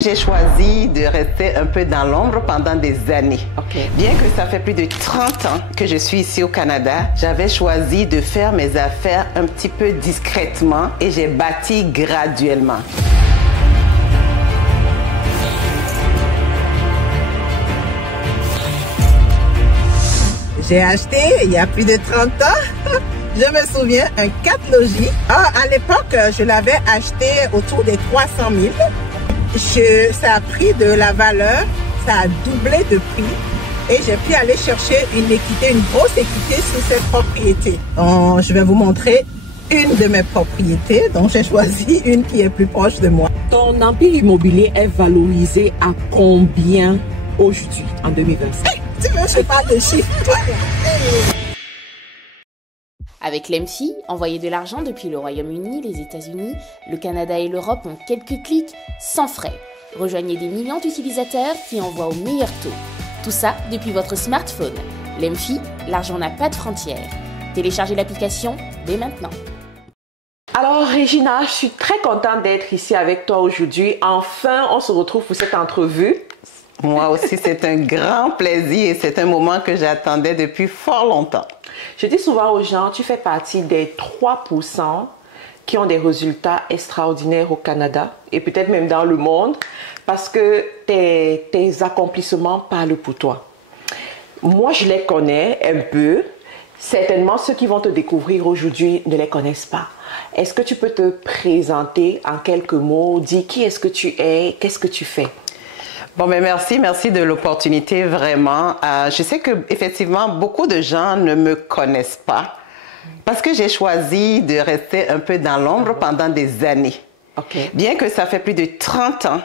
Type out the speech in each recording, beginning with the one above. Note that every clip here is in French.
J'ai choisi de rester un peu dans l'ombre pendant des années. Bien que ça fait plus de 30 ans que je suis ici au Canada, j'avais choisi de faire mes affaires un petit peu discrètement et j'ai bâti graduellement. J'ai acheté il y a plus de 30 ans, je me souviens, un 4 logis. À l'époque, je l'avais acheté autour des 300 000. Ça a pris de la valeur, ça a doublé de prix et j'ai pu aller chercher une grosse équité sur cette propriété. Donc, je vais vous montrer une de mes propriétés, donc j'ai choisi une qui est plus proche de moi. Ton empire immobilier est valorisé à combien aujourd'hui, en 2025? Hey, tu veux que je parle de chiffres, toi? Avec l'EMFI, envoyer de l'argent depuis le Royaume-Uni, les États-Unis, le Canada et l'Europe en quelques clics, sans frais. Rejoignez des millions d'utilisateurs qui envoient au meilleur taux. Tout ça depuis votre smartphone. L'EMFI, l'argent n'a pas de frontières. Téléchargez l'application dès maintenant. Alors Regina, je suis très contente d'être ici avec toi aujourd'hui. Enfin, on se retrouve pour cette entrevue. Moi aussi, c'est un grand plaisir et c'est un moment que j'attendais depuis fort longtemps. Je dis souvent aux gens, tu fais partie des 3% qui ont des résultats extraordinaires au Canada et peut-être même dans le monde parce que tes accomplissements parlent pour toi. Moi, je les connais un peu. Certainement, ceux qui vont te découvrir aujourd'hui ne les connaissent pas. Est-ce que tu peux te présenter en quelques mots, dire qui est-ce que tu es, qu'est-ce que tu fais? Bon, mais merci de l'opportunité, vraiment. Je sais que effectivement beaucoup de gens ne me connaissent pas parce que j'ai choisi de rester un peu dans l'ombre pendant des années. Bien que ça fait plus de 30 ans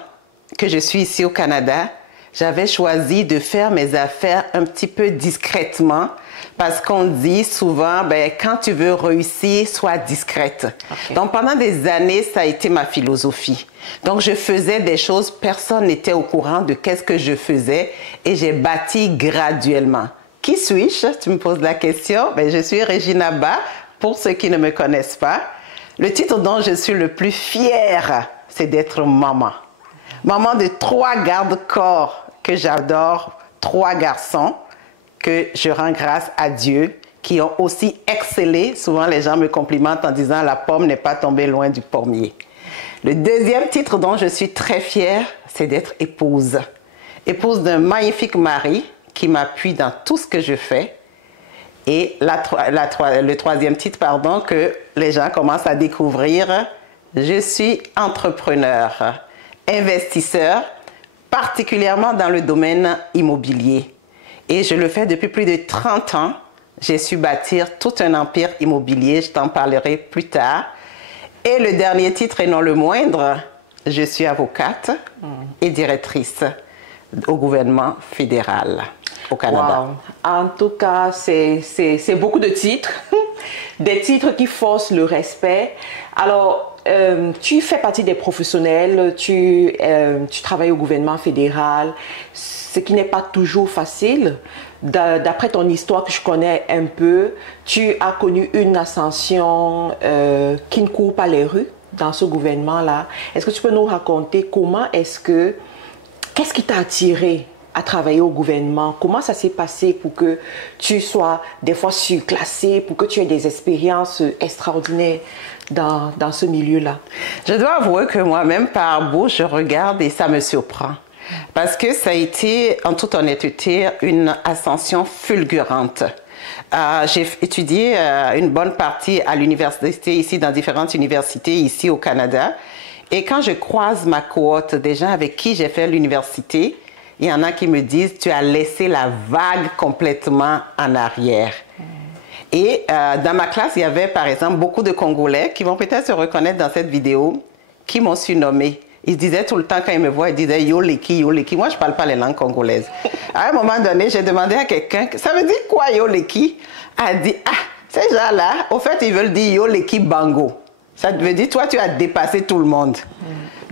que je suis ici au Canada, j'avais choisi de faire mes affaires un petit peu discrètement parce qu'on dit souvent, quand tu veux réussir, sois discrète. Donc, pendant des années, ça a été ma philosophie. Donc, je faisais des choses, personne n'était au courant de qu'est-ce que je faisais et j'ai bâti graduellement. Qui suis-je? Tu me poses la question. Je suis Regina Ba, pour ceux qui ne me connaissent pas. Le titre dont je suis le plus fière, c'est d'être maman. Maman de 3 garde-corps que j'adore, 3 garçons que je rends grâce à Dieu, qui ont aussi excellé. Souvent, les gens me complimentent en disant « la pomme n'est pas tombée loin du pommier ». Le deuxième titre dont je suis très fière, c'est d'être épouse. Épouse d'un magnifique mari qui m'appuie dans tout ce que je fais. Et le troisième titre, que les gens commencent à découvrir, je suis entrepreneur, investisseur, particulièrement dans le domaine immobilier. Et je le fais depuis plus de 30 ans. J'ai su bâtir tout un empire immobilier, je t'en parlerai plus tard. Et le dernier titre, et non le moindre, je suis avocate et directrice au gouvernement fédéral au Canada. Wow. En tout cas, c'est beaucoup de titres, des titres qui forcent le respect. Alors, tu fais partie des professionnels, tu travailles au gouvernement fédéral, ce qui n'est pas toujours facile. D'après ton histoire que je connais un peu, tu as connu une ascension qui ne court pas les rues dans ce gouvernement-là. Est-ce que tu peux nous raconter qu'est-ce qui t'a attiré à travailler au gouvernement? Comment ça s'est passé pour que tu sois des fois surclassé, pour que tu aies des expériences extraordinaires dans ce milieu-là? Je dois avouer que moi-même, par bout, je regarde et ça me surprend. Parce que ça a été, en toute honnêteté, une ascension fulgurante. J'ai étudié une bonne partie à l'université ici, dans différentes universités ici au Canada. Et quand je croise ma cohorte des gens avec qui j'ai fait l'université, il y en a qui me disent « tu as laissé la vague complètement en arrière ». Et dans ma classe, il y avait par exemple beaucoup de Congolais qui vont peut-être se reconnaître dans cette vidéo, qui m'ont surnommé. Ils disaient tout le temps, quand ils me voient, ils disaient « yo leki, yo leki ». Moi, je ne parle pas les langues congolaises. À un moment donné, j'ai demandé à quelqu'un « ça veut dire quoi yo leki ?» Elle a dit « ah, ces gens-là, au fait, ils veulent dire yo leki bango ». Ça veut dire « toi, tu as dépassé tout le monde ».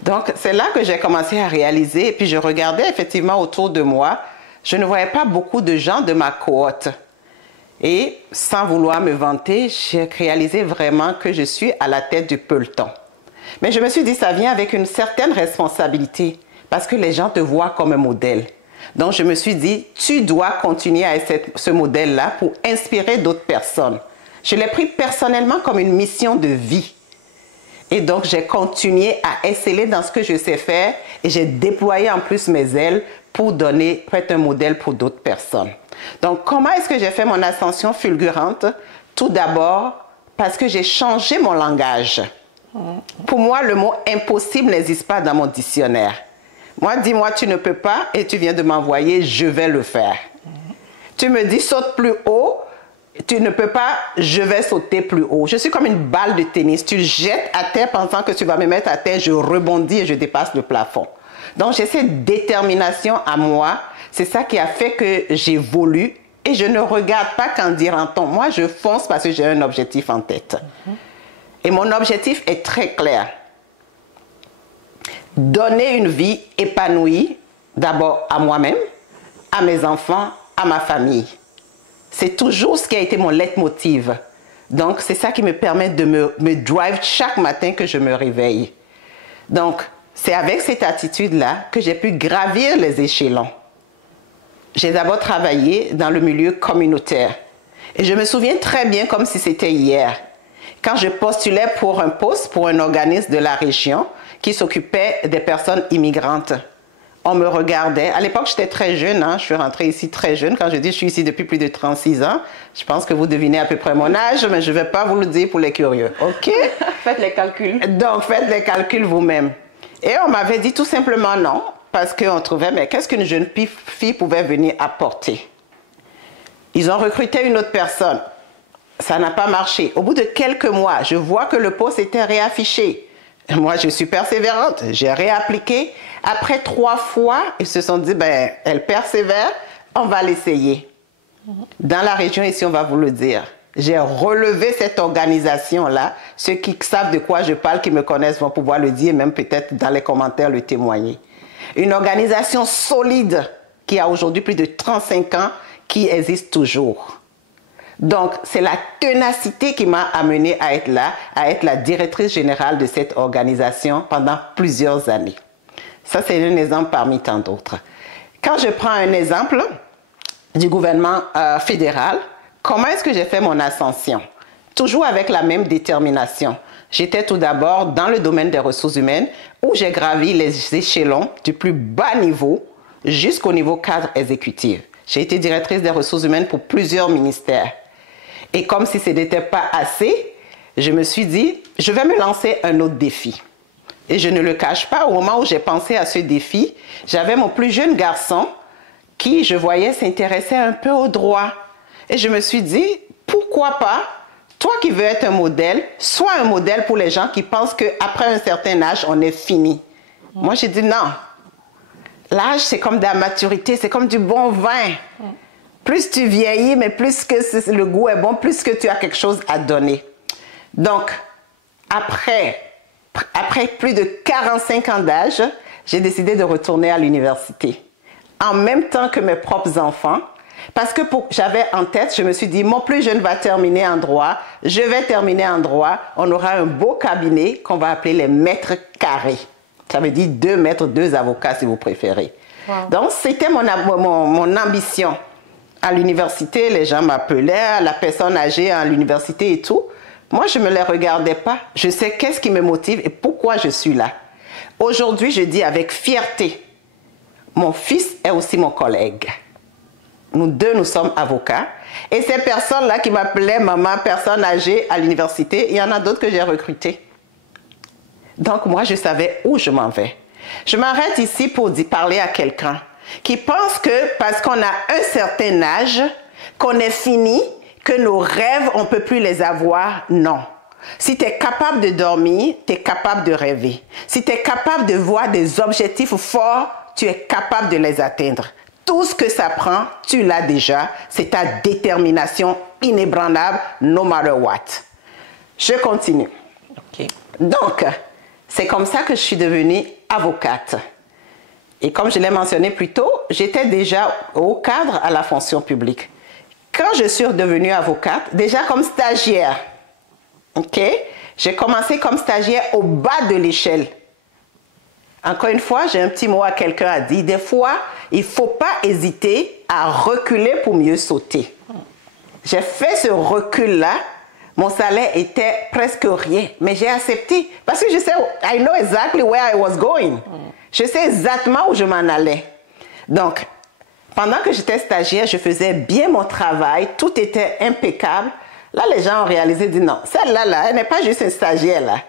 Donc, c'est là que j'ai commencé à réaliser. Et puis, je regardais effectivement autour de moi. Je ne voyais pas beaucoup de gens de ma cohorte. Et sans vouloir me vanter, j'ai réalisé vraiment que je suis à la tête du peloton. Mais je me suis dit, ça vient avec une certaine responsabilité. parce que les gens te voient comme un modèle. Donc, je me suis dit, tu dois continuer à être ce modèle-là pour inspirer d'autres personnes. Je l'ai pris personnellement comme une mission de vie. Et donc, j'ai continué à exceller dans ce que je sais faire et j'ai déployé en plus mes ailes pour être un modèle pour d'autres personnes. Donc, comment est-ce que j'ai fait mon ascension fulgurante? Tout d'abord, parce que j'ai changé mon langage. Pour moi, le mot impossible n'existe pas dans mon dictionnaire. Moi, dis-moi, tu ne peux pas et tu viens de m'envoyer, je vais le faire. Tu me dis, saute plus haut, tu ne peux pas, je vais sauter plus haut. Je suis comme une balle de tennis. Tu jettes à terre pensant que tu vas me mettre à terre, je rebondis et je dépasse le plafond. Donc, j'ai cette détermination à moi. C'est ça qui a fait que j'évolue et je ne regarde pas qu'en dire un ton. Moi, je fonce parce que j'ai un objectif en tête. Et mon objectif est très clair. Donner une vie épanouie, d'abord à moi-même, à mes enfants, à ma famille. C'est toujours ce qui a été mon leitmotiv. Donc, c'est ça qui me permet de me drive chaque matin que je me réveille. Donc, c'est avec cette attitude-là que j'ai pu gravir les échelons. J'ai d'abord travaillé dans le milieu communautaire. Et je me souviens très bien comme si c'était hier. Quand je postulais pour un poste, pour un organisme de la région qui s'occupait des personnes immigrantes, on me regardait. À l'époque, j'étais très jeune. Je suis rentrée ici très jeune. Quand je dis que je suis ici depuis plus de 36 ans, je pense que vous devinez à peu près mon âge, mais je ne vais pas vous le dire pour les curieux. OK? Faites les calculs. Donc, faites les calculs vous-même. Et on m'avait dit tout simplement non, parce qu'on trouvait, mais qu'est-ce qu'une jeune fille pouvait venir apporter? Ils ont recruté une autre personne. Ça n'a pas marché. Au bout de quelques mois, je vois que le poste était réaffiché. Moi, je suis persévérante. J'ai réappliqué. Après 3 fois, ils se sont dit, ben, elle persévère, on va l'essayer. Dans la région ici, on va vous le dire. J'ai relevé cette organisation-là. Ceux qui savent de quoi je parle, qui me connaissent, vont pouvoir le dire, même peut-être dans les commentaires le témoigner. Une organisation solide qui a aujourd'hui plus de 35 ans, qui existe toujours. Donc, c'est la ténacité qui m'a amenée à être là, à être la directrice générale de cette organisation pendant plusieurs années. Ça, c'est un exemple parmi tant d'autres. Quand je prends un exemple du gouvernement fédéral, comment est-ce que j'ai fait mon ascension? Toujours avec la même détermination. J'étais tout d'abord dans le domaine des ressources humaines où j'ai gravi les échelons du plus bas niveau jusqu'au niveau cadre exécutif. J'ai été directrice des ressources humaines pour plusieurs ministères. Et comme si ce n'était pas assez, je me suis dit, je vais me lancer un autre défi. Et je ne le cache pas, au moment où j'ai pensé à ce défi, j'avais mon plus jeune garçon qui, je voyais, s'intéressait un peu au droit. Et je me suis dit, pourquoi pas, toi qui veux être un modèle, sois un modèle pour les gens qui pensent qu'après un certain âge, on est fini. Moi, j'ai dit non. L'âge, c'est comme de la maturité, c'est comme du bon vin. Plus tu vieillis, mais plus que le goût est bon, plus que tu as quelque chose à donner. Donc, après plus de 45 ans d'âge, j'ai décidé de retourner à l'université. En même temps que mes propres enfants, parce que j'avais en tête, je me suis dit, mon plus jeune va terminer en droit, je vais terminer en droit, on aura un beau cabinet qu'on va appeler les mètres carrés. Ça veut dire 2 mètres, 2 avocats si vous préférez. Wow. Donc, c'était mon ambition. À l'université, les gens m'appelaient, la personne âgée à l'université et tout. Moi, je ne me les regardais pas. Je sais qu'est-ce qui me motive et pourquoi je suis là. Aujourd'hui, je dis avec fierté, mon fils est aussi mon collègue. Nous deux, nous sommes avocats. Et ces personnes-là qui m'appelaient maman, personne âgée à l'université, il y en a d'autres que j'ai recrutées. Donc, moi, je savais où je m'en vais. Je m'arrête ici pour parler à quelqu'un qui pense que parce qu'on a un certain âge, qu'on est fini, que nos rêves, on ne peut plus les avoir. Non. Si tu es capable de dormir, tu es capable de rêver. Si tu es capable de voir des objectifs forts, tu es capable de les atteindre. Tout ce que ça prend, tu l'as déjà. C'est ta détermination inébranlable, no matter what. Je continue. Okay. Donc, c'est comme ça que je suis devenue avocate. Et comme je l'ai mentionné plus tôt, j'étais déjà au cadre à la fonction publique. Quand je suis devenue avocate, déjà comme stagiaire, okay, j'ai commencé comme stagiaire au bas de l'échelle. Encore une fois, j'ai un petit mot à quelqu'un à dire. Des fois, il ne faut pas hésiter à reculer pour mieux sauter. J'ai fait ce recul-là. Mon salaire était presque rien, mais j'ai accepté. Parce que je sais, I know exactly where I was going. Je sais exactement où je m'en allais. Donc, pendant que j'étais stagiaire, je faisais bien mon travail. Tout était impeccable. Là, les gens ont réalisé, dit non, celle-là, là, elle n'est pas juste une stagiaire, là.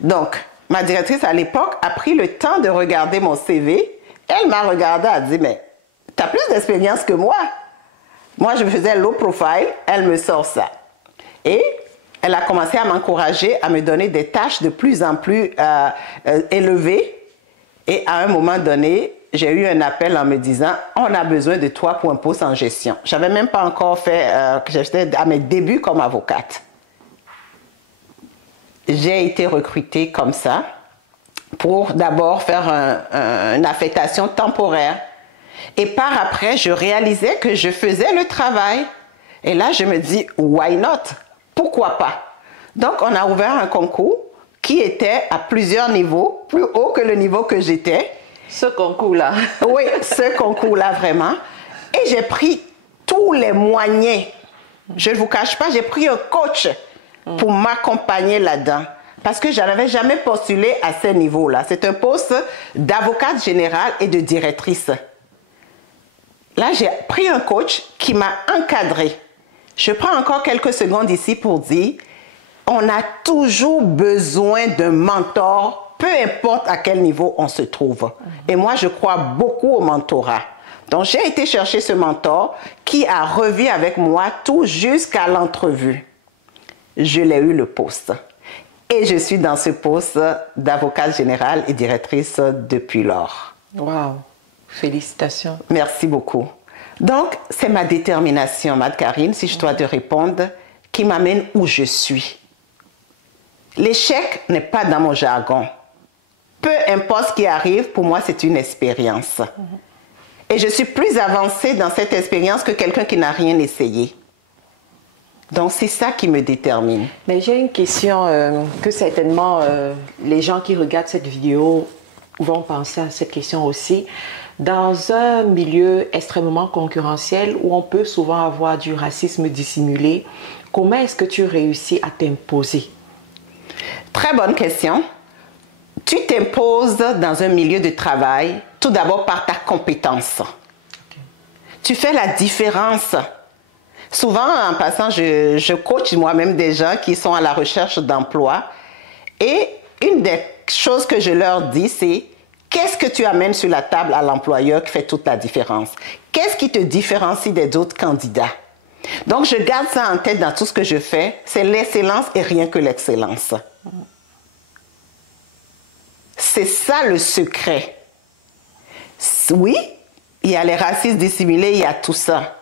Donc, ma directrice à l'époque a pris le temps de regarder mon CV. Elle m'a regardé, elle a dit, mais tu as plus d'expérience que moi. Moi, je faisais low profile, elle me sort ça. Et elle a commencé à m'encourager, à me donner des tâches de plus en plus élevées. Et à un moment donné, j'ai eu un appel en me disant, on a besoin de toi pour un poste en gestion. Je n'avais même pas encore fait, j'étais à mes débuts comme avocate. J'ai été recrutée comme ça pour d'abord faire une affectation temporaire. Et par après, je réalisais que je faisais le travail. Et là, je me dis, why not? Pourquoi pas? Donc, on a ouvert un concours qui était à plusieurs niveaux, plus haut que le niveau que j'étais. Ce concours-là. Oui, ce concours-là, vraiment. Et j'ai pris tous les moyens. Je ne vous cache pas, j'ai pris un coach pour m'accompagner là-dedans. Parce que je n'avais jamais postulé à ce niveau-là. C'est un poste d'avocate générale et de directrice. Là, j'ai pris un coach qui m'a encadré. Je prends encore quelques secondes ici pour dire, on a toujours besoin d'un mentor, peu importe à quel niveau on se trouve. Et moi, je crois beaucoup au mentorat. Donc, j'ai été chercher ce mentor qui a revu avec moi tout jusqu'à l'entrevue. Je l'ai eu le poste. Et je suis dans ce poste d'avocate générale et directrice depuis lors. Wow! Félicitations. Merci beaucoup. Donc, c'est ma détermination, Mad-Karine, si je dois te répondre, qui m'amène où je suis. L'échec n'est pas dans mon jargon. Peu importe ce qui arrive, pour moi, c'est une expérience. Et je suis plus avancée dans cette expérience que quelqu'un qui n'a rien essayé. Donc, c'est ça qui me détermine. Mais j'ai une question que certainement les gens qui regardent cette vidéo vont penser à cette question aussi. Dans un milieu extrêmement concurrentiel où on peut souvent avoir du racisme dissimulé, comment est-ce que tu réussis à t'imposer? Très bonne question. Tu t'imposes dans un milieu de travail, tout d'abord par ta compétence. Okay. Tu fais la différence. Souvent, en passant, je coach moi-même des gens qui sont à la recherche d'emploi. Et une des choses que je leur dis, c'est qu'est-ce que tu amènes sur la table à l'employeur qui fait toute la différence? Qu'est-ce qui te différencie des autres candidats? Donc, je garde ça en tête dans tout ce que je fais. C'est l'excellence et rien que l'excellence. C'est ça le secret. Oui, il y a les racismes dissimulés, il y a tout ça.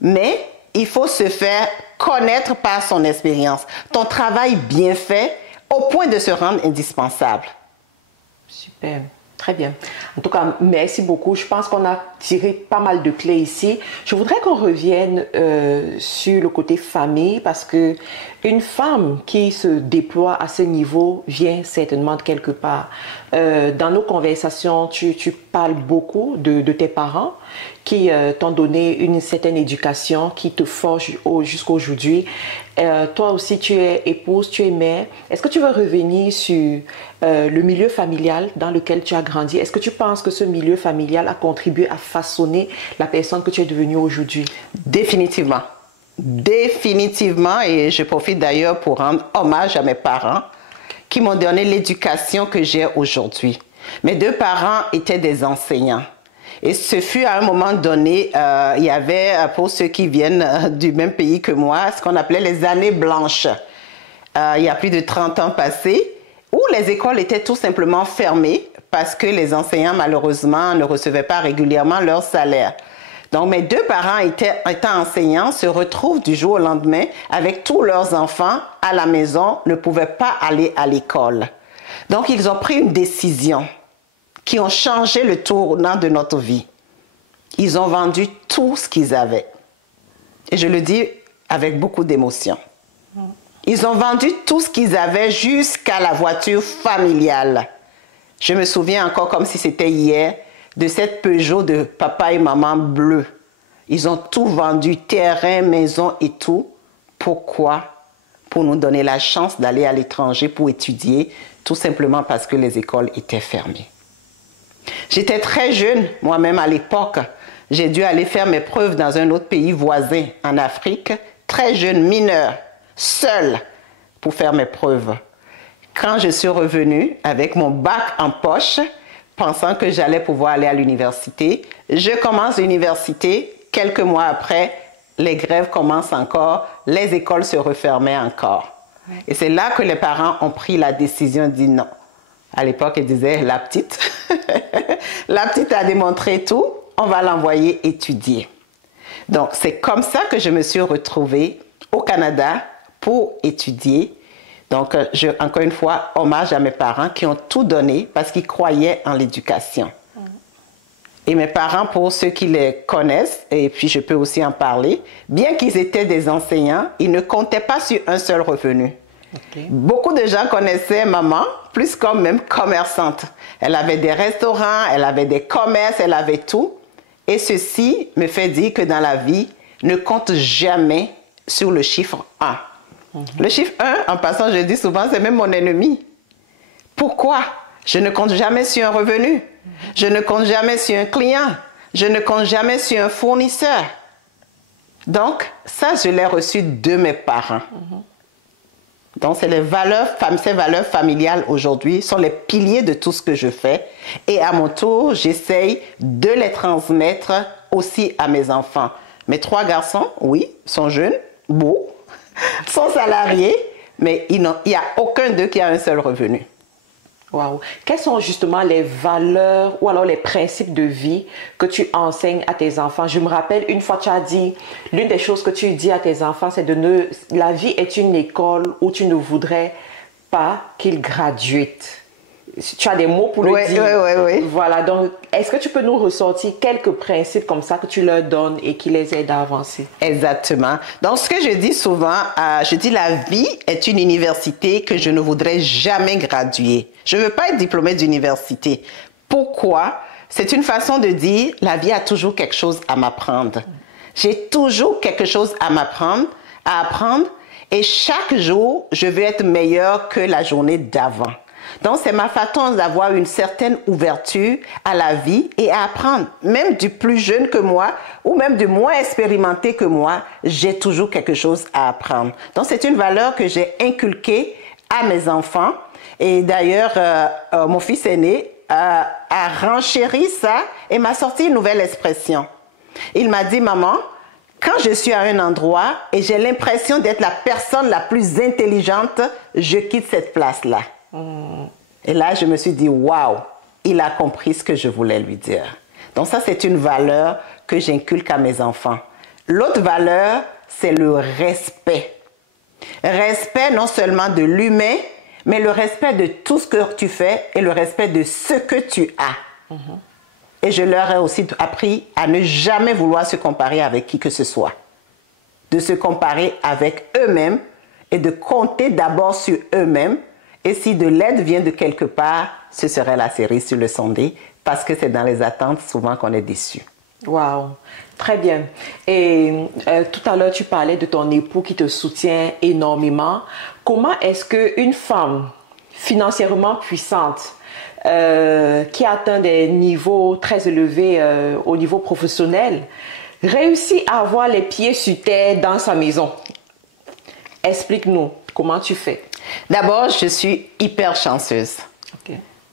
Mais il faut se faire connaître par son expérience. Ton travail bien fait au point de se rendre indispensable. Super. Très bien. En tout cas, merci beaucoup. Je pense qu'on a tiré pas mal de clés ici. Je voudrais qu'on revienne sur le côté famille parce que une femme qui se déploie à ce niveau vient certainement de quelque part. Dans nos conversations, tu parles beaucoup de tes parents qui t'ont donné une certaine éducation, qui te forge jusqu'à aujourd'hui. Toi aussi, tu es épouse, tu es mère. Est-ce que tu veux revenir sur le milieu familial dans lequel tu as grandi? Est-ce que tu penses que ce milieu familial a contribué à façonner la personne que tu es devenue aujourd'hui? Définitivement. Définitivement. Et je profite d'ailleurs pour rendre hommage à mes parents qui m'ont donné l'éducation que j'ai aujourd'hui. Mes deux parents étaient des enseignants. Et ce fut à un moment donné, il y avait, pour ceux qui viennent du même pays que moi, ce qu'on appelait les années blanches. Il y a plus de 30 ans passés, où les écoles étaient tout simplement fermées parce que les enseignants, malheureusement, ne recevaient pas régulièrement leur salaire. Donc, mes deux parents étant enseignants, se retrouvent du jour au lendemain avec tous leurs enfants à la maison, ne pouvaient pas aller à l'école. Donc, ils ont pris une décision qui ont changé le tournant de notre vie. Ils ont vendu tout ce qu'ils avaient. Et je le dis avec beaucoup d'émotion. Ils ont vendu tout ce qu'ils avaient jusqu'à la voiture familiale. Je me souviens encore comme si c'était hier de cette Peugeot de papa et maman bleus. Ils ont tout vendu, terrain, maison et tout. Pourquoi? Pour nous donner la chance d'aller à l'étranger pour étudier, tout simplement parce que les écoles étaient fermées. J'étais très jeune, moi-même à l'époque. J'ai dû aller faire mes preuves dans un autre pays voisin, en Afrique, très jeune, mineur, seul, pour faire mes preuves. Quand je suis revenue avec mon bac en poche, pensant que j'allais pouvoir aller à l'université, je commence l'université. Quelques mois après, les grèves commencent encore, les écoles se refermaient encore. Et c'est là que les parents ont pris la décision de dire non. À l'époque, ils disaient, la petite, la petite a démontré tout, on va l'envoyer étudier. Donc, c'est comme ça que je me suis retrouvée au Canada pour étudier. Donc, encore une fois, hommage à mes parents qui ont tout donné parce qu'ils croyaient en l'éducation. Et mes parents, pour ceux qui les connaissent, et puis je peux aussi en parler, bien qu'ils étaient des enseignants, ils ne comptaient pas sur un seul revenu. Okay. Beaucoup de gens connaissaient maman, plus comme même commerçante. Elle avait des restaurants, elle avait des commerces, elle avait tout. Et ceci me fait dire que dans la vie, ne compte jamais sur le chiffre 1. Le chiffre 1, en passant, je dis souvent, c'est même mon ennemi. Pourquoi? Je ne compte jamais sur un revenu. Je ne compte jamais sur un client. Je ne compte jamais sur un fournisseur. Donc, ça, je l'ai reçu de mes parents. Donc, c'est ces valeurs familiales aujourd'hui sont les piliers de tout ce que je fais. Et à mon tour, j'essaye de les transmettre aussi à mes enfants. Mes 3 garçons, oui, sont jeunes, beaux, sont salariés, mais il n'y a aucun d'eux qui a un seul revenu. Wow. Quelles sont justement les valeurs ou alors les principes de vie que tu enseignes à tes enfants? Je me rappelle, une fois tu as dit, l'une des choses que tu dis à tes enfants, c'est la vie est une école où tu ne voudrais pas qu'ils graduent. Tu as des mots pour le dire. Oui. Voilà, donc est-ce que tu peux nous ressortir quelques principes comme ça que tu leur donnes et qui les aident à avancer? Exactement. Donc ce que je dis souvent, je dis la vie est une université que je ne voudrais jamais graduer. Je ne veux pas être diplômée d'université. Pourquoi? C'est une façon de dire la vie a toujours quelque chose à m'apprendre. J'ai toujours quelque chose à apprendre et chaque jour, je veux être meilleure que la journée d'avant. Donc, c'est ma façon d'avoir une certaine ouverture à la vie et à apprendre. Même du plus jeune que moi ou même du moins expérimenté que moi, j'ai toujours quelque chose à apprendre. Donc, c'est une valeur que j'ai inculquée à mes enfants. Et d'ailleurs, mon fils aîné a renchéri ça et m'a sorti une nouvelle expression. Il m'a dit, maman, quand je suis à un endroit et j'ai l'impression d'être la personne la plus intelligente, je quitte cette place-là. Et là, je me suis dit, waouh, il a compris ce que je voulais lui dire. Donc ça, c'est une valeur que j'inculque à mes enfants. L'autre valeur, c'est le respect. Respect non seulement de l'humain, mais le respect de tout ce que tu fais et le respect de ce que tu as. Et je leur ai aussi appris à ne jamais vouloir se comparer avec qui que ce soit. De se comparer avec eux-mêmes et de compter d'abord sur eux-mêmes. Et si de l'aide vient de quelque part, ce serait la cerise sur le sundae, parce que c'est dans les attentes souvent qu'on est déçu. Wow, très bien. Et tout à l'heure, tu parlais de ton époux qui te soutient énormément. Comment est-ce qu'une femme financièrement puissante, qui atteint des niveaux très élevés au niveau professionnel, réussit à avoir les pieds sur terre dans sa maison? Explique-nous, comment tu fais? D'abord, je suis hyper chanceuse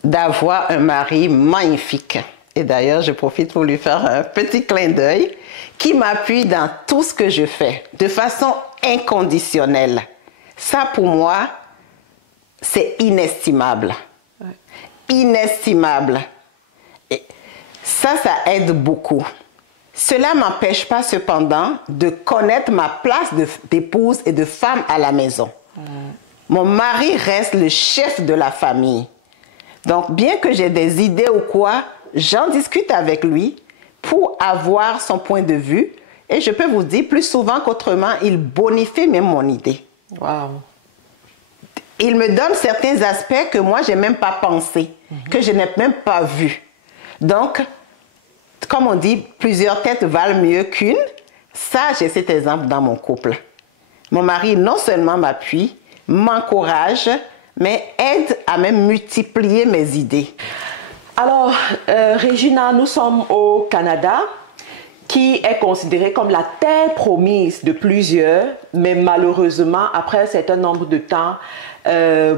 d'avoir un mari magnifique. Et d'ailleurs, je profite pour lui faire un petit clin d'œil qui m'appuie dans tout ce que je fais de façon inconditionnelle. Ça, pour moi, c'est inestimable. Inestimable. Et ça aide beaucoup. Cela ne m'empêche pas cependant de connaître ma place d'épouse et de femme à la maison. Mon mari reste le chef de la famille. Donc, bien que j'ai des idées ou quoi, j'en discute avec lui pour avoir son point de vue. Et je peux vous dire, plus souvent qu'autrement, il bonifie même mon idée. Wow. Il me donne certains aspects que moi, je n'ai même pas pensé. que je n'ai même pas vues. Donc, comme on dit, plusieurs têtes valent mieux qu'une. Ça, j'ai cet exemple dans mon couple. Mon mari non seulement m'appuie, m'encourage, mais aide à même multiplier mes idées. Alors, Regina, nous sommes au Canada, qui est considéré comme la terre promise de plusieurs, mais malheureusement, après un certain nombre de temps,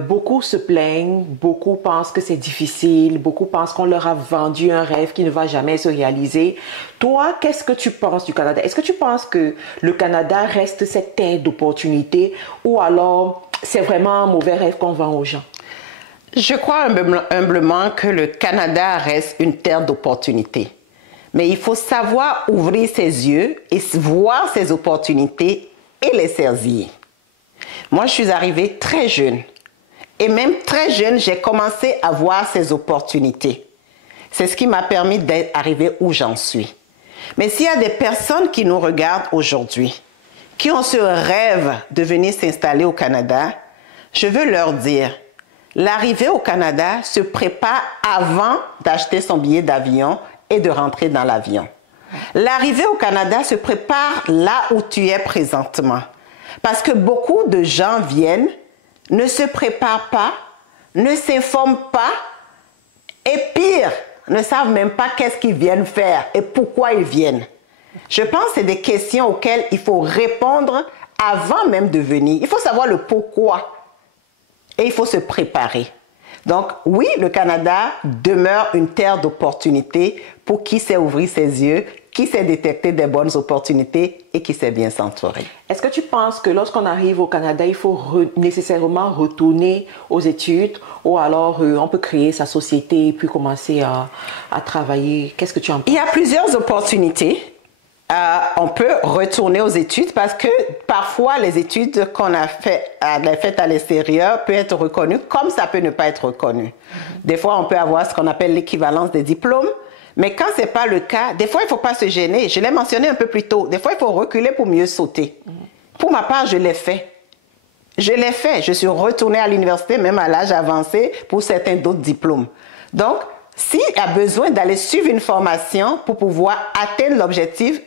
beaucoup se plaignent, beaucoup pensent que c'est difficile, beaucoup pensent qu'on leur a vendu un rêve qui ne va jamais se réaliser. Toi, qu'est-ce que tu penses du Canada? Est-ce que tu penses que le Canada reste cette terre d'opportunité ou alors c'est vraiment un mauvais rêve qu'on vend aux gens? Je crois humblement que le Canada reste une terre d'opportunité. Mais il faut savoir ouvrir ses yeux et voir ses opportunités et les saisir. Moi, je suis arrivée très jeune. Et même très jeune, j'ai commencé à voir ces opportunités. C'est ce qui m'a permis d'arriver où j'en suis. Mais s'il y a des personnes qui nous regardent aujourd'hui, qui ont ce rêve de venir s'installer au Canada, je veux leur dire, l'arrivée au Canada se prépare avant d'acheter son billet d'avion et de rentrer dans l'avion. L'arrivée au Canada se prépare là où tu es présentement. Parce que beaucoup de gens viennent, ne se préparent pas, ne s'informent pas et pire, ne savent même pas qu'est-ce qu'ils viennent faire et pourquoi ils viennent. Je pense que c'est des questions auxquelles il faut répondre avant même de venir. Il faut savoir le pourquoi et il faut se préparer. Donc oui, le Canada demeure une terre d'opportunités pour qui sait ouvrir ses yeux, qui sait détecter des bonnes opportunités et qui sait bien s'entourer. Est-ce que tu penses que lorsqu'on arrive au Canada, il faut nécessairement retourner aux études ou alors on peut créer sa société et puis commencer à travailler? Qu'est-ce que tu en penses? Il y a plusieurs opportunités. On peut retourner aux études parce que parfois les études qu'on a faites à l'extérieur peuvent être reconnues comme ça peut ne pas être reconnu. Des fois, on peut avoir ce qu'on appelle l'équivalence des diplômes. Mais quand ce n'est pas le cas, des fois, il ne faut pas se gêner. Je l'ai mentionné un peu plus tôt. Des fois, il faut reculer pour mieux sauter. Pour ma part, je l'ai fait. Je l'ai fait. Je suis retournée à l'université, même à l'âge avancé, pour certains d'autres diplômes. Donc, s'il y a besoin d'aller suivre une formation pour pouvoir atteindre l'objectif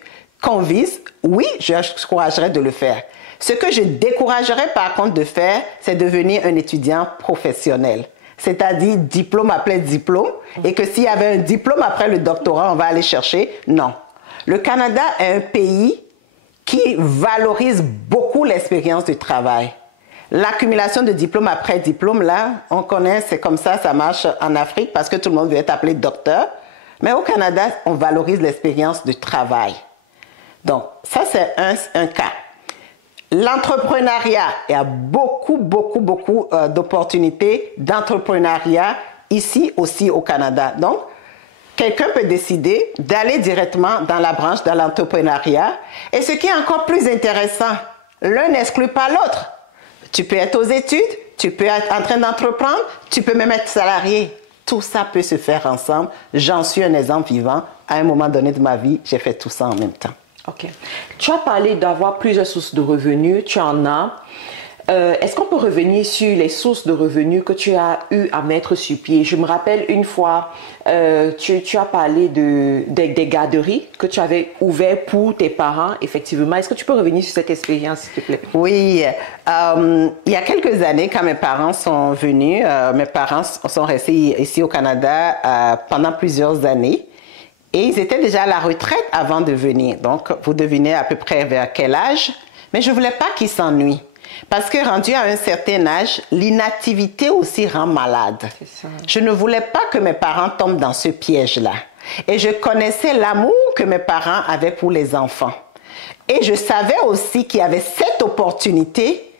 qu'on vise, oui, j'encouragerais de le faire. Ce que je découragerais par contre de faire, c'est devenir un étudiant professionnel. C'est-à-dire diplôme après diplôme, et que s'il y avait un diplôme après le doctorat, on va aller chercher. Non. Le Canada est un pays qui valorise beaucoup l'expérience du travail. L'accumulation de diplôme après diplôme, là, on connaît, c'est comme ça marche en Afrique, parce que tout le monde veut être appelé docteur. Mais au Canada, on valorise l'expérience du travail. Donc, ça, c'est un cas. L'entrepreneuriat, il y a beaucoup d'opportunités d'entrepreneuriat ici aussi au Canada. Donc, quelqu'un peut décider d'aller directement dans la branche de l'entrepreneuriat. Et ce qui est encore plus intéressant, l'un n'exclut pas l'autre. Tu peux être aux études, tu peux être en train d'entreprendre, tu peux même être salarié. Tout ça peut se faire ensemble. J'en suis un exemple vivant. À un moment donné de ma vie, j'ai fait tout ça en même temps. Ok. Tu as parlé d'avoir plusieurs sources de revenus, tu en as. Est-ce qu'on peut revenir sur les sources de revenus que tu as eu à mettre sur pied? Je me rappelle une fois, tu as parlé des garderies que tu avais ouvertes pour tes parents, effectivement. Est-ce que tu peux revenir sur cette expérience, s'il te plaît? Oui. Il y a quelques années, quand mes parents sont venus, mes parents sont restés ici au Canada pendant plusieurs années. Et ils étaient déjà à la retraite avant de venir. Donc, vous devinez à peu près vers quel âge. Mais je ne voulais pas qu'ils s'ennuient. Parce que rendu à un certain âge, l'inactivité aussi rend malade. Je ne voulais pas que mes parents tombent dans ce piège-là. Et je connaissais l'amour que mes parents avaient pour les enfants. Et je savais aussi qu'il y avait cette opportunité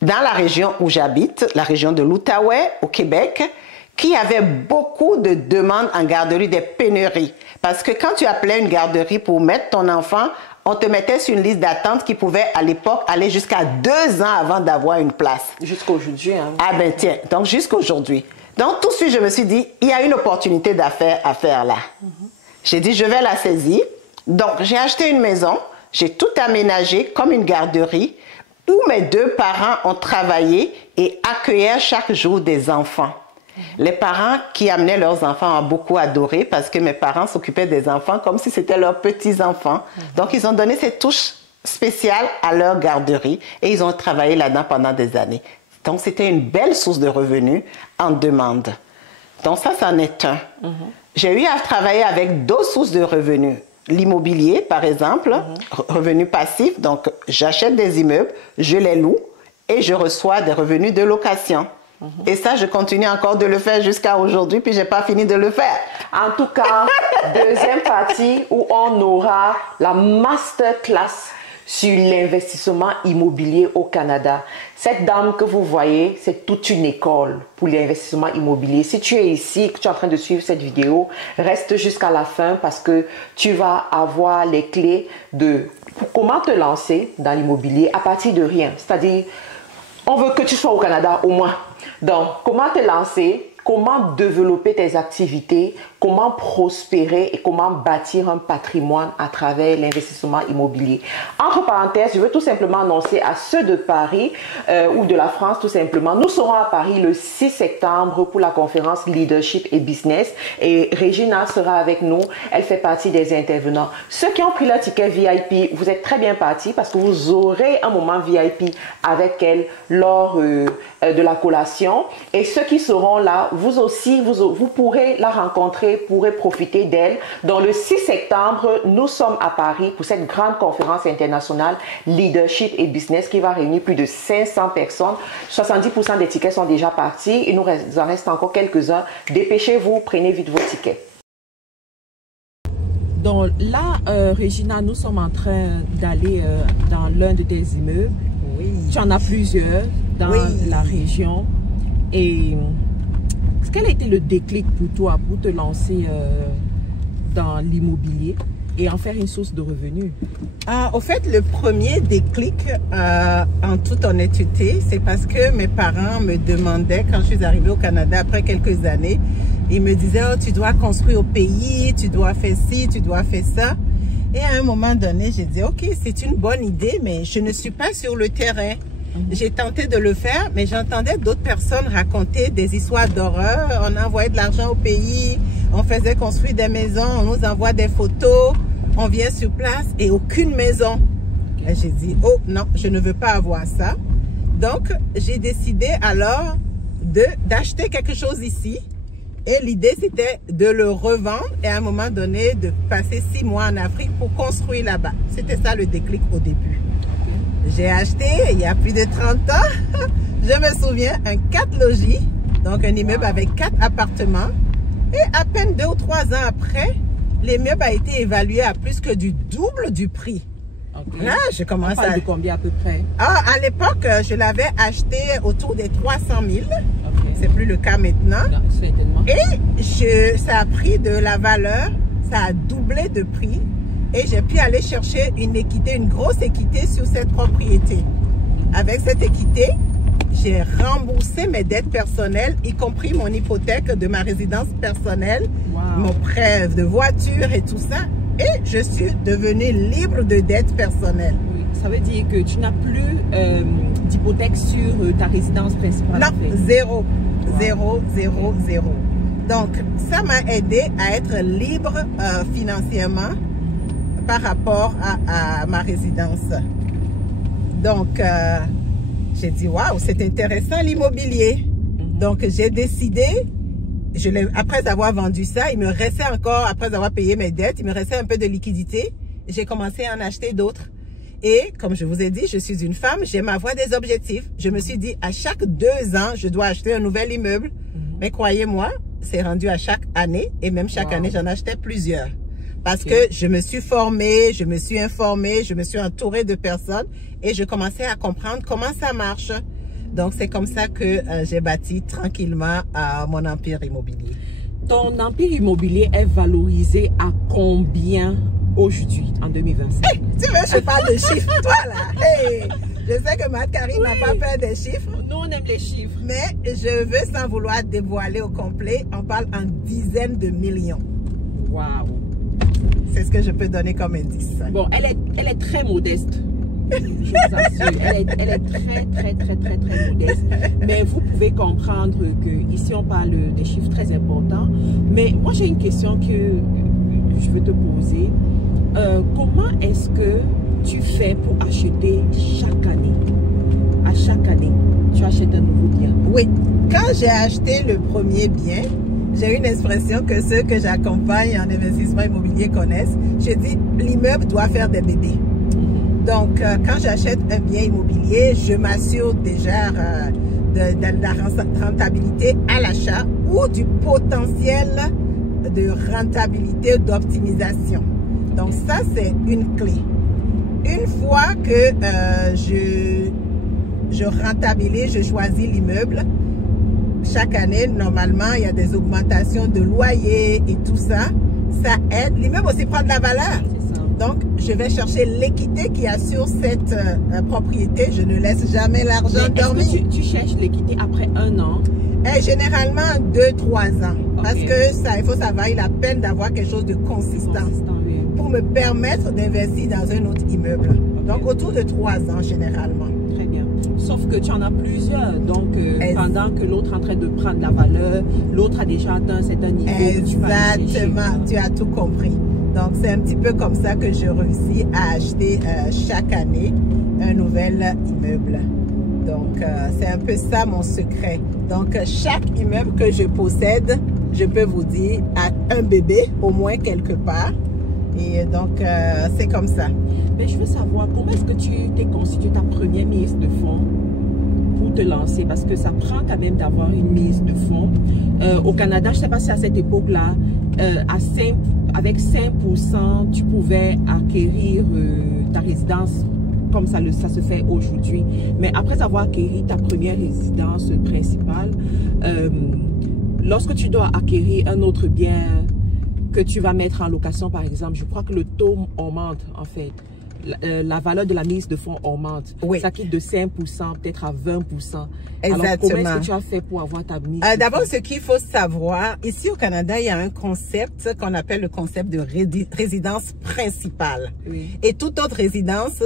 dans la région où j'habite, la région de l'Outaouais, au Québec, qui avait beaucoup de demandes en garderie, des pénuries. Parce que quand tu appelais une garderie pour mettre ton enfant, on te mettait sur une liste d'attente qui pouvait à l'époque aller jusqu'à 2 ans avant d'avoir une place. Jusqu'à aujourd'hui. Hein. Ah ben tiens, donc jusqu'à aujourd'hui. Donc tout de suite, je me suis dit, il y a une opportunité d'affaires à faire là. J'ai dit, je vais la saisir. Donc j'ai acheté une maison, j'ai tout aménagé comme une garderie où mes 2 parents ont travaillé et accueillaient chaque jour des enfants. Les parents qui amenaient leurs enfants ont beaucoup adoré parce que mes parents s'occupaient des enfants comme si c'était leurs petits-enfants. Donc, ils ont donné cette touche spéciale à leur garderie et ils ont travaillé là-dedans pendant des années. Donc, c'était une belle source de revenus en demande. Donc, ça, c'en est un. J'ai eu à travailler avec d'autres sources de revenus. L'immobilier, par exemple, revenus passifs. Donc, j'achète des immeubles, je les loue et je reçois des revenus de location. Et ça, je continue encore de le faire jusqu'à aujourd'hui, puis je n'ai pas fini de le faire. En tout cas, deuxième partie où on aura la masterclass sur l'investissement immobilier au Canada. Cette dame que vous voyez, c'est toute une école pour l'investissement immobilier. Si tu es ici, que tu es en train de suivre cette vidéo, reste jusqu'à la fin parce que tu vas avoir les clés de comment te lancer dans l'immobilier à partir de rien. C'est-à-dire, on veut que tu sois au Canada au moins. Donc, comment te lancer, comment développer tes activités, comment prospérer et comment bâtir un patrimoine à travers l'investissement immobilier. Entre parenthèses, je veux tout simplement annoncer à ceux de Paris ou de la France tout simplement. Nous serons à Paris le 6 septembre pour la conférence Leadership et Business et Regina sera avec nous. Elle fait partie des intervenants. Ceux qui ont pris leur ticket VIP, vous êtes très bien partis parce que vous aurez un moment VIP avec elle lors de la collation. Et ceux qui seront là, vous aussi, vous pourrez la rencontrer, pourrez profiter d'elle. Dans le 6 septembre, nous sommes à Paris pour cette grande conférence internationale Leadership et Business qui va réunir plus de 500 personnes. 70% des tickets sont déjà partis. Il nous en reste encore quelques-uns. Dépêchez-vous, prenez vite vos tickets. Donc là, Regina, nous sommes en train d'aller dans l'un de tes immeubles. Oui. Tu en as plusieurs dans la région. Et quel a été le déclic pour toi pour te lancer dans l'immobilier et en faire une source de revenus? Au fait, le premier déclic, en toute honnêteté, c'est parce que mes parents me demandaient, quand je suis arrivée au Canada après quelques années, ils me disaient, oh, tu dois construire au pays, tu dois faire ci, tu dois faire ça. Et à un moment donné, j'ai dit, ok, c'est une bonne idée, mais je ne suis pas sur le terrain. J'ai tenté de le faire, mais j'entendais d'autres personnes raconter des histoires d'horreur. On envoyait de l'argent au pays, on faisait construire des maisons, on nous envoie des photos, on vient sur place et aucune maison. J'ai dit, oh non, je ne veux pas avoir ça. Donc, j'ai décidé alors d'acheter quelque chose ici. Et l'idée, c'était de le revendre et à un moment donné, de passer 6 mois en Afrique pour construire là-bas. C'était ça le déclic au début. J'ai acheté, il y a plus de 30 ans, je me souviens, un 4 logis, donc un immeuble avec 4 appartements. Et à peine 2 ou 3 ans après, l'immeuble a été évalué à plus que du double du prix. Okay. Là, je commence à... de combien à peu près? À l'époque, je l'avais acheté autour des 300 000. Okay. C'est plus le cas maintenant. Non, certainement. Et ça a pris de la valeur, ça a doublé de prix. Et j'ai pu aller chercher une équité, une grosse équité sur cette propriété. Avec cette équité, j'ai remboursé mes dettes personnelles, y compris mon hypothèque de ma résidence personnelle, mon prêt de voiture et tout ça. Et je suis devenue libre de dettes personnelles. Oui, ça veut dire que tu n'as plus d'hypothèque sur ta résidence principale? Non, zéro. Zéro, zéro, zéro. Donc, ça m'a aidé à être libre financièrement par rapport à ma résidence. Donc, j'ai dit, waouh, c'est intéressant l'immobilier. Donc, j'ai décidé, après avoir vendu ça, il me restait encore, après avoir payé mes dettes, il me restait un peu de liquidité. J'ai commencé à en acheter d'autres. Et comme je vous ai dit, je suis une femme, j'aime avoir des objectifs. Je me suis dit, à chaque 2 ans, je dois acheter un nouvel immeuble. Mais croyez-moi, c'est rendu à chaque année. Et même chaque année, j'en achetais plusieurs. Parce que je me suis formée, je me suis informée, je me suis entourée de personnes et je commençais à comprendre comment ça marche. Donc, c'est comme ça que j'ai bâti tranquillement mon empire immobilier. Ton empire immobilier est valorisé à combien aujourd'hui, en 2025? Hey, tu veux que je parle de chiffres, toi là? Hey, je sais que Marie-Karine n'a pas peur des chiffres. Nous, on aime les chiffres. Mais je veux, sans vouloir dévoiler au complet, on parle en dizaines de millions. Waouh! C'est ce que je peux donner comme indice. Bon, elle est très modeste. Je vous assure, elle est très modeste. Mais vous pouvez comprendre que ici on parle des chiffres très importants. Mais moi j'ai une question que je veux te poser. Comment est-ce que tu fais pour acheter chaque année? À chaque année, tu achètes un nouveau bien? Oui, quand j'ai acheté le premier bien, j'ai une expression que ceux que j'accompagne en investissement immobilier connaissent. Je dis, l'immeuble doit faire des bébés. Donc, quand j'achète un bien immobilier, je m'assure déjà de la rentabilité à l'achat ou du potentiel de rentabilité d'optimisation. Donc, ça, c'est une clé. Une fois que je rentabilise, je choisis l'immeuble, chaque année, normalement, il y a des augmentations de loyer et tout ça. Ça aide. L'immeuble aussi prend de la valeur. Donc, je vais chercher l'équité qui assure cette propriété. Je ne laisse jamais l'argent dormir. Est-ce que tu cherches l'équité après 1 an? Généralement, 2-3 ans. Okay. Parce que ça, il faut savoir, il a peine d'avoir quelque chose de consistant oui. Pour me permettre d'investir dans un autre immeuble. Okay. Donc, autour de 3 ans, généralement. Très bien. Sauf que tu en as plusieurs. Donc, pendant que l'autre est en train de prendre la valeur, l'autre a déjà atteint un certain niveau. Exactement. Tu as tout compris. Donc, c'est un petit peu comme ça que je réussis à acheter chaque année un nouvel immeuble. Donc, c'est un peu ça mon secret. Donc, chaque immeuble que je possède, je peux vous dire, a un bébé, au moins quelque part. Et donc, c'est comme ça. Mais je veux savoir, comment est-ce que tu t'es constitué ta première mise de fonds pour te lancer? Parce que ça prend quand même d'avoir une mise de fonds. Au Canada, je ne sais pas si à cette époque-là, avec 5%, tu pouvais acquérir ta résidence comme ça se fait aujourd'hui. Mais après avoir acquéri ta première résidence principale, lorsque tu dois acquérir un autre bien que tu vas mettre en location, par exemple, je crois que le taux augmente en fait. La valeur de la mise de fonds augmente. Oui. Ça quitte de 5% peut-être à 20%. Exactement. Alors, comment est-ce que tu as fait pour avoir ta mise D'abord, ce qu'il faut savoir, ici au Canada, il y a un concept qu'on appelle le concept de résidence principale. Oui. Et toute autre résidence,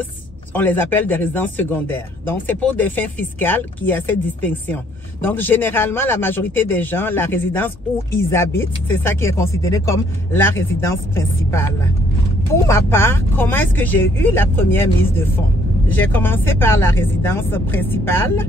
on les appelle des résidences secondaires. Donc, c'est pour des fins fiscales qu'il y a cette distinction. Donc, généralement, la majorité des gens, la résidence où ils habitent, c'est ça qui est considéré comme la résidence principale. Pour ma part, comment est-ce que j'ai eu la première mise de fonds? J'ai commencé par la résidence principale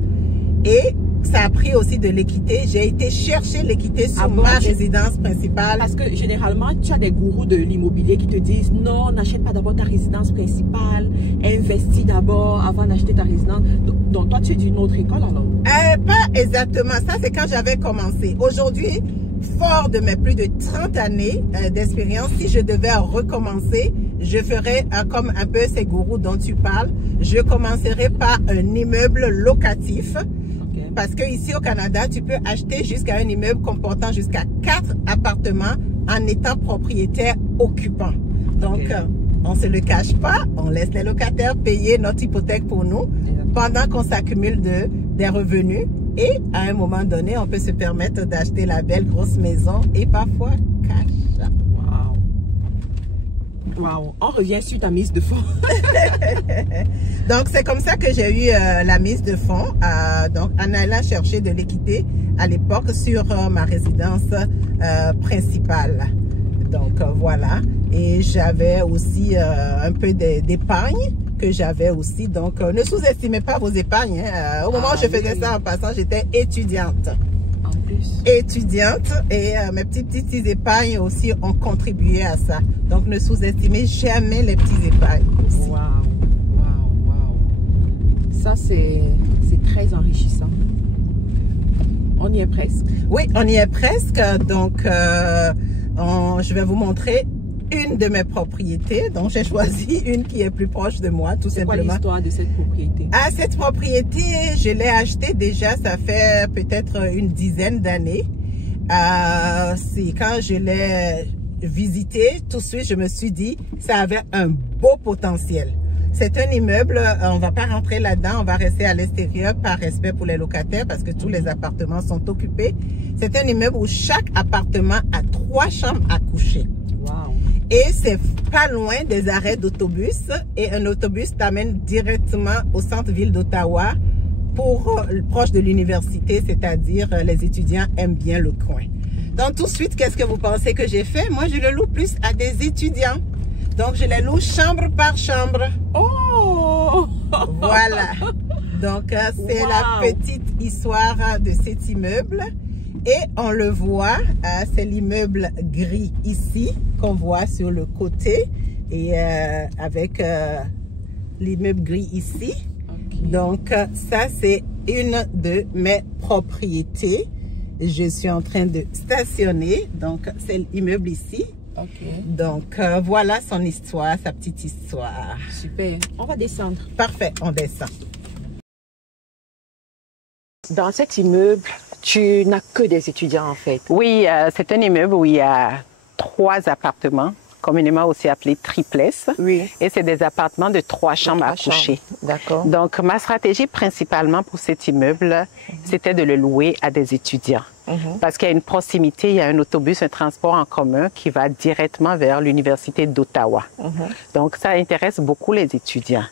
et ça a pris aussi de l'équité. J'ai été chercher l'équité sur ma résidence principale. Parce que généralement, tu as des gourous de l'immobilier qui te disent non, n'achète pas d'abord ta résidence principale, investis d'abord avant d'acheter ta résidence. Donc toi, tu es d'une autre école alors? Pas exactement. Ça, c'est quand j'avais commencé. Aujourd'hui, fort de mes plus de 30 années d'expérience, si je devais recommencer, je ferais comme un peu ces gourous dont tu parles. Je commencerai par un immeuble locatif. Parce que ici au Canada, tu peux acheter jusqu'à un immeuble comportant jusqu'à 4 appartements en étant propriétaire occupant. Donc, on ne se le cache pas, on laisse les locataires payer notre hypothèque pour nous pendant qu'on s'accumule des revenus. Et à un moment donné, on peut se permettre d'acheter la belle grosse maison et parfois cash. Wow. On revient sur ta mise de fonds. Donc, c'est comme ça que j'ai eu la mise de fonds. Donc, en allant chercher de l'équité à l'époque sur ma résidence principale. Donc, voilà. Et j'avais aussi un peu d'épargne que j'avais aussi. Donc, ne sous-estimez pas vos épargnes. Au moment où je faisais ça en passant, j'étais étudiante. Étudiante et mes petites épargnes aussi ont contribué à ça. Donc, ne sous-estimez jamais les petites épargnes aussi. Wow. Ça, c'est très enrichissant. On y est presque. Oui, on y est presque. Donc, je vais vous montrer une de mes propriétés. Donc, j'ai choisi une qui est plus proche de moi, tout simplement. C'est quoi l'histoire de cette propriété? Cette propriété, je l'ai achetée déjà, ça fait peut-être une dizaine d'années. C'est quand je l'ai visitée, tout de suite, je me suis dit, ça avait un beau potentiel. C'est un immeuble, on va pas rentrer là-dedans, on va rester à l'extérieur par respect pour les locataires parce que tous les appartements sont occupés. C'est un immeuble où chaque appartement a 3 chambres à coucher. Wow. Et c'est pas loin des arrêts d'autobus et un autobus t'amène directement au centre-ville d'Ottawa pour proche de l'université, c'est-à-dire les étudiants aiment bien le coin. Donc tout de suite, qu'est-ce que vous pensez que j'ai fait? Moi, je le loue plus à des étudiants. Donc je les loue chambre par chambre. Oh! Voilà. Donc c'est la petite histoire de cet immeuble. Et on le voit, c'est l'immeuble gris ici qu'on voit sur le côté et avec l'immeuble gris ici. Okay. Donc ça c'est une de mes propriétés. Je suis en train de stationner, donc c'est l'immeuble ici. Okay. Donc voilà son histoire, sa petite histoire. Super, on va descendre. Parfait, on descend. Dans cet immeuble, tu n'as que des étudiants en fait. Oui, c'est un immeuble où il y a 3 appartements, communément aussi appelés triplex. Oui. Et c'est des appartements de 3 chambres à coucher. D'accord. Donc ma stratégie principalement pour cet immeuble, c'était de le louer à des étudiants. Parce qu'il y a une proximité, il y a un autobus, un transport en commun qui va directement vers l'université d'Ottawa. Donc ça intéresse beaucoup les étudiants.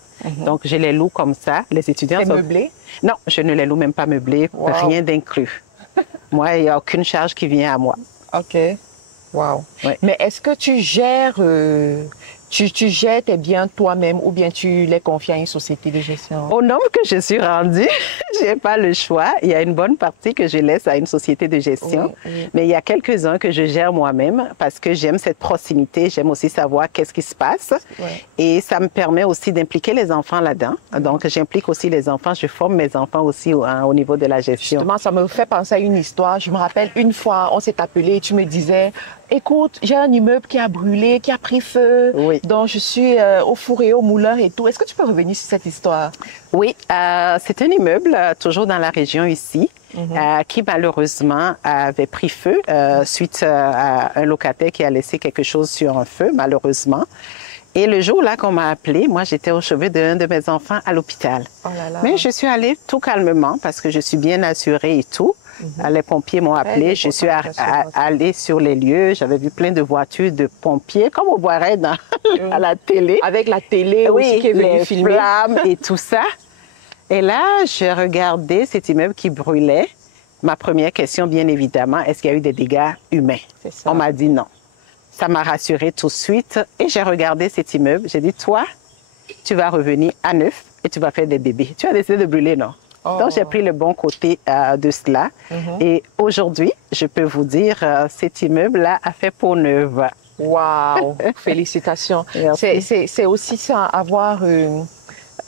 Donc je les loue comme ça. Les étudiants sont meublés? Non, je ne les loue même pas meublés, rien d'inclus. Moi, il n'y a aucune charge qui vient à moi. Ok. Wow. Ouais. Mais est-ce que tu gères, tu gères tes biens toi-même ou bien tu les confies à une société de gestion? Au nombre que je suis rendue, je n'ai pas le choix. Il y a une bonne partie que je laisse à une société de gestion. Oui. Mais il y a quelques-uns que je gère moi-même parce que j'aime cette proximité. J'aime aussi savoir qu'est-ce qui se passe. Et ça me permet aussi d'impliquer les enfants là-dedans. Donc, j'implique aussi les enfants. Je forme mes enfants aussi au niveau de la gestion. Justement, ça me fait penser à une histoire. Je me rappelle une fois, on s'est appelé et tu me disais... Écoute, j'ai un immeuble qui a brûlé, qui a pris feu, donc je suis au four et au moulin et tout. Est-ce que tu peux revenir sur cette histoire? Oui, c'est un immeuble toujours dans la région ici, qui malheureusement avait pris feu suite à un locataire qui a laissé quelque chose sur un feu, malheureusement. Et le jour-là qu'on m'a appelé, moi j'étais au chevet d'un de mes enfants à l'hôpital. Oh là là. Mais je suis allée tout calmement parce que je suis bien assurée et tout. Les pompiers m'ont appelé, je suis allée sur les lieux, j'avais vu plein de voitures de pompiers, comme on voirait à la télé. Avec la télé aussi qui est venue filmer. Les flammes et tout ça. Et là, j'ai regardé cet immeuble qui brûlait. Ma première question, bien évidemment, est-ce qu'il y a eu des dégâts humains? On m'a dit non. Ça m'a rassurée tout de suite et j'ai regardé cet immeuble. J'ai dit, toi, tu vas revenir à neuf et tu vas faire des bébés. Tu as décidé de brûler, non? Donc, j'ai pris le bon côté de cela. Et aujourd'hui, je peux vous dire, cet immeuble-là a fait peau neuve. Wow! Félicitations. C'est aussi ça, avoir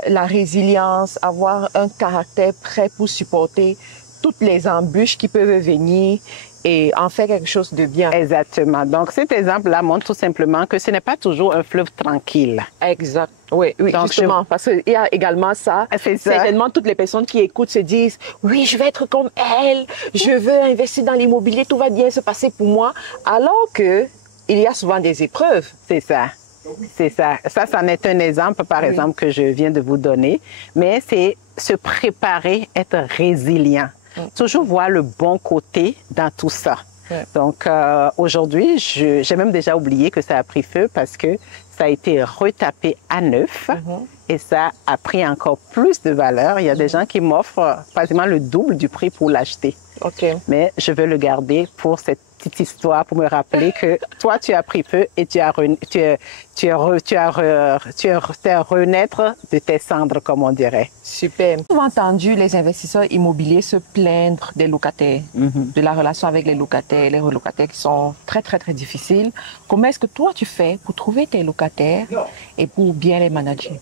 la résilience, avoir un caractère prêt pour supporter toutes les embûches qui peuvent venir et en faire quelque chose de bien. Exactement. Donc, cet exemple-là montre tout simplement que ce n'est pas toujours un fleuve tranquille. Exact. Oui, donc justement, parce qu'il y a également ça. Certainement, toutes les personnes qui écoutent se disent « Oui, je vais être comme elle, je veux investir dans l'immobilier, tout va bien se passer pour moi. » Alors que il y a souvent des épreuves. C'est ça. C'est ça. Ça, c'en est un exemple, par exemple, que je viens de vous donner. Mais c'est se préparer, être résilient. Toujours voir le bon côté dans tout ça. Donc, aujourd'hui, j'ai même déjà oublié que ça a pris feu parce que ça a été retapé à neuf et ça a pris encore plus de valeur. Il y a des gens qui m'offrent quasiment le double du prix pour l'acheter. Mais je veux le garder pour cette petite histoire, pour me rappeler que toi, tu as pris feu et tu as renaître de tes cendres, comme on dirait. Super. J'ai entendu les investisseurs immobiliers se plaindre des locataires, de la relation avec les locataires qui sont très, très, très difficiles. Comment est-ce que toi, tu fais pour trouver tes locataires et pour bien les manager?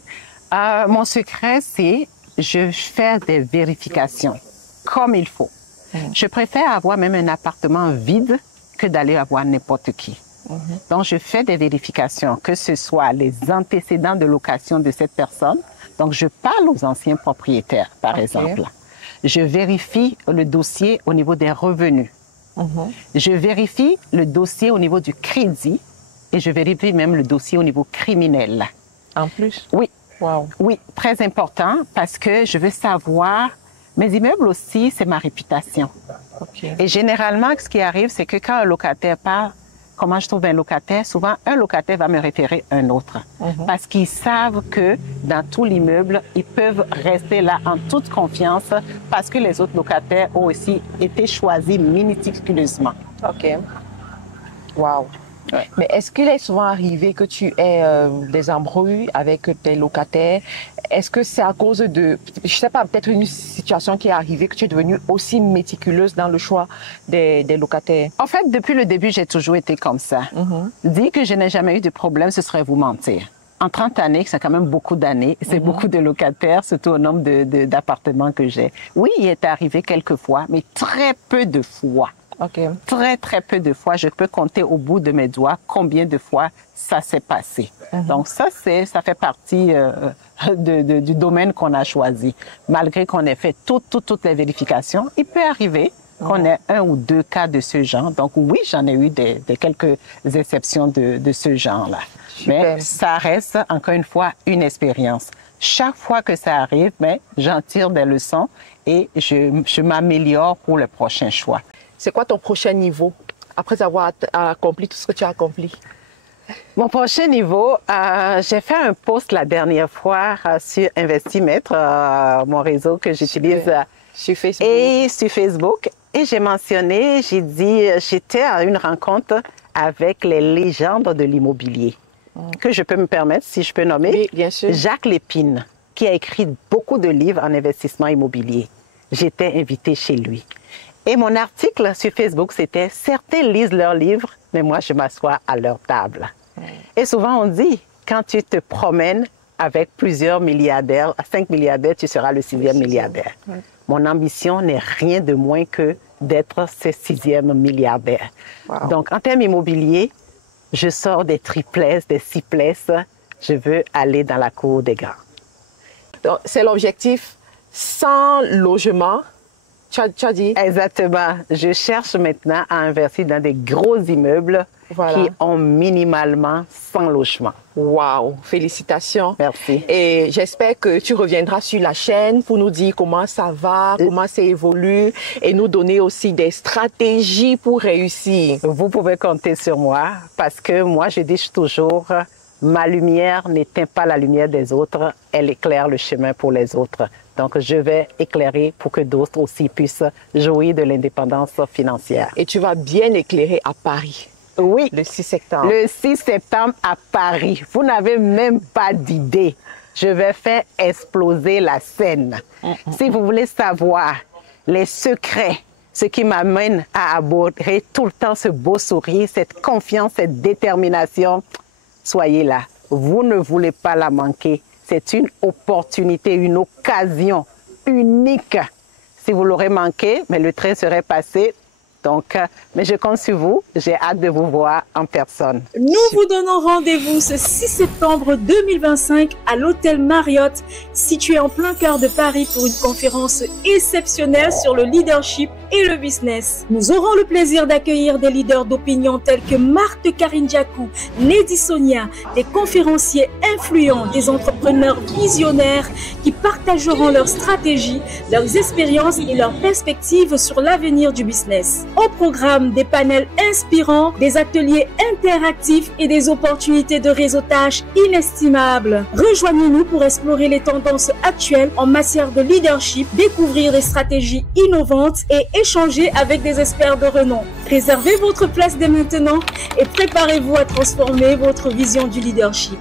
Mon secret, c'est je fais des vérifications comme il faut. Je préfère avoir même un appartement vide que d'aller avoir n'importe qui. Donc, je fais des vérifications, que ce soit les antécédents de location de cette personne. Donc, je parle aux anciens propriétaires, par exemple. Je vérifie le dossier au niveau des revenus. Je vérifie le dossier au niveau du crédit et je vérifie même le dossier au niveau criminel. En plus? Oui. Wow. Oui, très important parce que je veux savoir... Mes immeubles aussi, c'est ma réputation. Et généralement, ce qui arrive, c'est que quand un locataire part, comment je trouve un locataire? Souvent, un locataire va me référer un autre. Parce qu'ils savent que dans tout l'immeuble, ils peuvent rester là en toute confiance parce que les autres locataires ont aussi été choisis méticuleusement. OK. Wow. Ouais. Mais est-ce qu'il est souvent arrivé que tu aies des embrouilles avec tes locataires? Est-ce que c'est à cause de, je sais pas, peut-être une situation qui est arrivée que tu es devenue aussi méticuleuse dans le choix des locataires? En fait, depuis le début, j'ai toujours été comme ça. Dire que je n'ai jamais eu de problème, ce serait vous mentir. En 30 années, c'est quand même beaucoup d'années, c'est beaucoup de locataires, surtout au nombre d'appartements que j'ai. Oui, il est arrivé quelques fois, mais très peu de fois. Okay. Très, très peu de fois. Je peux compter au bout de mes doigts combien de fois ça s'est passé. Donc ça fait partie du domaine qu'on a choisi. Malgré qu'on ait fait toutes les vérifications, il peut arriver qu'on ait 1 ou 2 cas de ce genre. Donc oui, j'en ai eu quelques exceptions de ce genre-là. Mais ça reste, encore une fois, une expérience. Chaque fois que ça arrive, j'en tire des leçons et je m'améliore pour le prochain choix. C'est quoi ton prochain niveau après avoir accompli tout ce que tu as accompli? Mon prochain niveau, j'ai fait un post la dernière fois sur Investimètre, mon réseau que j'utilise sur Facebook. Et sur Facebook. Et j'ai mentionné, j'ai dit, j'étais à une rencontre avec les légendes de l'immobilier, que je peux me permettre, si je peux nommer. Oui, bien sûr. Jacques Lépine, qui a écrit beaucoup de livres en investissement immobilier. J'étais invitée chez lui. Et mon article sur Facebook, c'était « Certains lisent leurs livres, mais moi, je m'assois à leur table. » Et souvent, on dit, quand tu te promènes avec plusieurs milliardaires, 5 milliardaires, tu seras le 6e milliardaire. Mon ambition n'est rien de moins que d'être ce 6e milliardaire. Wow. Donc, en termes immobiliers, je sors des triplesses, des sixplesses. Je veux aller dans la cour des grands. Donc, c'est l'objectif sans logement. Tu as dit? Exactement. Je cherche maintenant à investir dans des gros immeubles qui ont minimalement 100 logements. Wow! Félicitations. Merci. Et j'espère que tu reviendras sur la chaîne pour nous dire comment ça va, comment ça évolue et nous donner aussi des stratégies pour réussir. Vous pouvez compter sur moi parce que moi, je dis toujours, ma lumière n'éteint pas la lumière des autres, elle éclaire le chemin pour les autres. Donc, je vais éclairer pour que d'autres aussi puissent jouir de l'indépendance financière. Et tu vas bien éclairer à Paris. Oui. Le 6 septembre. Le 6 septembre à Paris. Vous n'avez même pas d'idée. Je vais faire exploser la scène. Si vous voulez savoir les secrets, ce qui m'amène à aborder tout le temps ce beau sourire, cette confiance, cette détermination, soyez là. Vous ne voulez pas la manquer. C'est une opportunité, une occasion unique. Si vous l'aurez manqué, mais le train serait passé. Donc, mais je compte sur vous. J'ai hâte de vous voir en personne. Nous vous donnons rendez-vous ce 6 septembre 2025 à l'hôtel Marriott, situé en plein cœur de Paris pour une conférence exceptionnelle sur le leadership et le business. Nous aurons le plaisir d'accueillir des leaders d'opinion tels que Marthe Karinjakou, Lady Sonia, des conférenciers influents, des entrepreneurs visionnaires qui partageront leurs stratégies, leurs expériences et leurs perspectives sur l'avenir du business. Au programme, des panels inspirants, des ateliers interactifs et des opportunités de réseautage inestimables. Rejoignez-nous pour explorer les tendances actuelles en matière de leadership, découvrir des stratégies innovantes et échanger avec des experts de renom. Réservez votre place dès maintenant et préparez-vous à transformer votre vision du leadership.